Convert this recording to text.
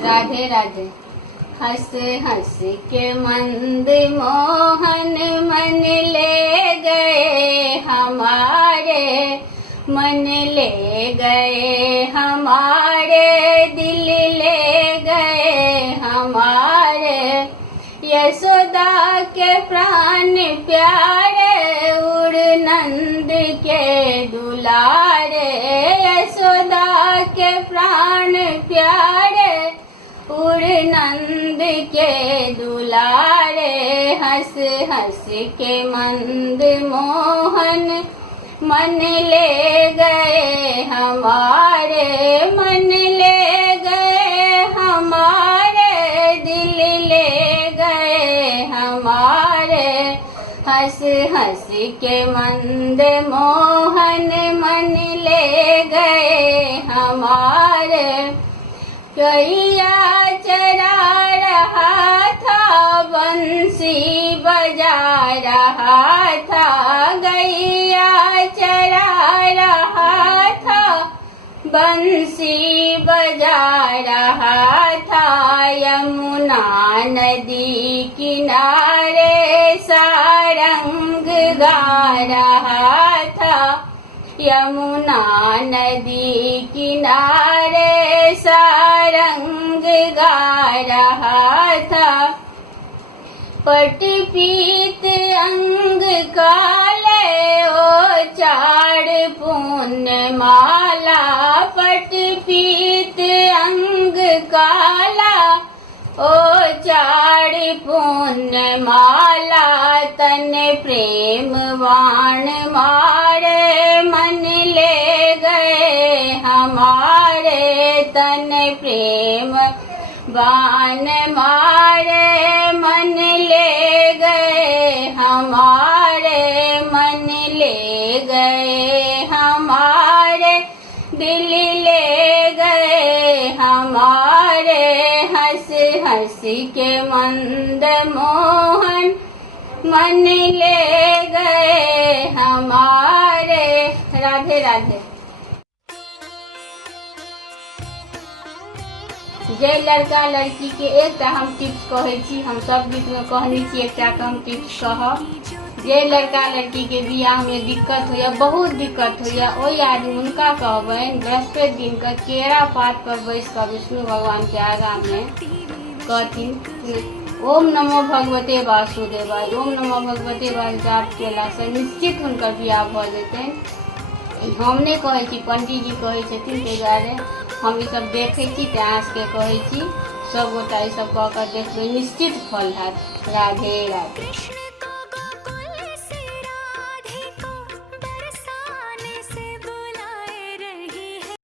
राधे राधे। हंस हंस के मंद मोहन मन ले गए हमारे, मन ले गए हमारे, दिल ले गए हमारे। यशोदा के प्राण प्यारे, उड़ नंद के दुलारे। यशोदा के प्राण प्यारे, उड़ नंद के दुलारे। हंस हंस के मंद मोहन मन ले गए हमारे, मन ले गए हमारे, दिल ले गए हमारे। हंस हंस के मंद मोहन मन ले गए हमारे। गैया चरा रहा था, बंसी बजा रहा था। गैया चरा रहा था, बंसी बजा रहा था। यमुना नदी किनारे सारंग गा रहा था। यमुना नदी किनारे सारंग गा रहा था। पट पीत अंग काले, ओ चार पुण्य माला। पट पीत अंग काला, ओ चार पुण्य माला। तन प्रेम वाण मारे, मन ले गए हमारे। तन प्रेम बाण मारे, मन ले गए हमारे। मन ले गए हमारे, दिल ले गए हमारे। हंस हंस के मंद मोहन मन ले गए हमारे। राधे राधे। जे लड़का लड़की के एकटा हम टिप्स कहै छी, हम सब गीत में कहने छी एकटा हम टिप्स कहब। जे लड़का लड़की के बियाह में दिक्कत होइया, बहुत दिक्कत होइया, ओहि आदमी हुनका कहबनि बृहस्पति दिन के केरा पात पर बैस कर विष्णु भगवान के आगा में कहथिन ओम नमो भगवते वासुदेवाय, ओम नमो भगवते वासुदेवाय जाप केला से निश्चित हुनकर बियाह भऽ जेतनि। हम नहि कहै छी, पंडित जी कहै छथिन, ताहि दुआरे हम ई सब देखै छी तेँ आँसके कहै छी। सब गोटा ई सब कऽ कऽ देखबै, निश्चित फल हैत। राधे राधे।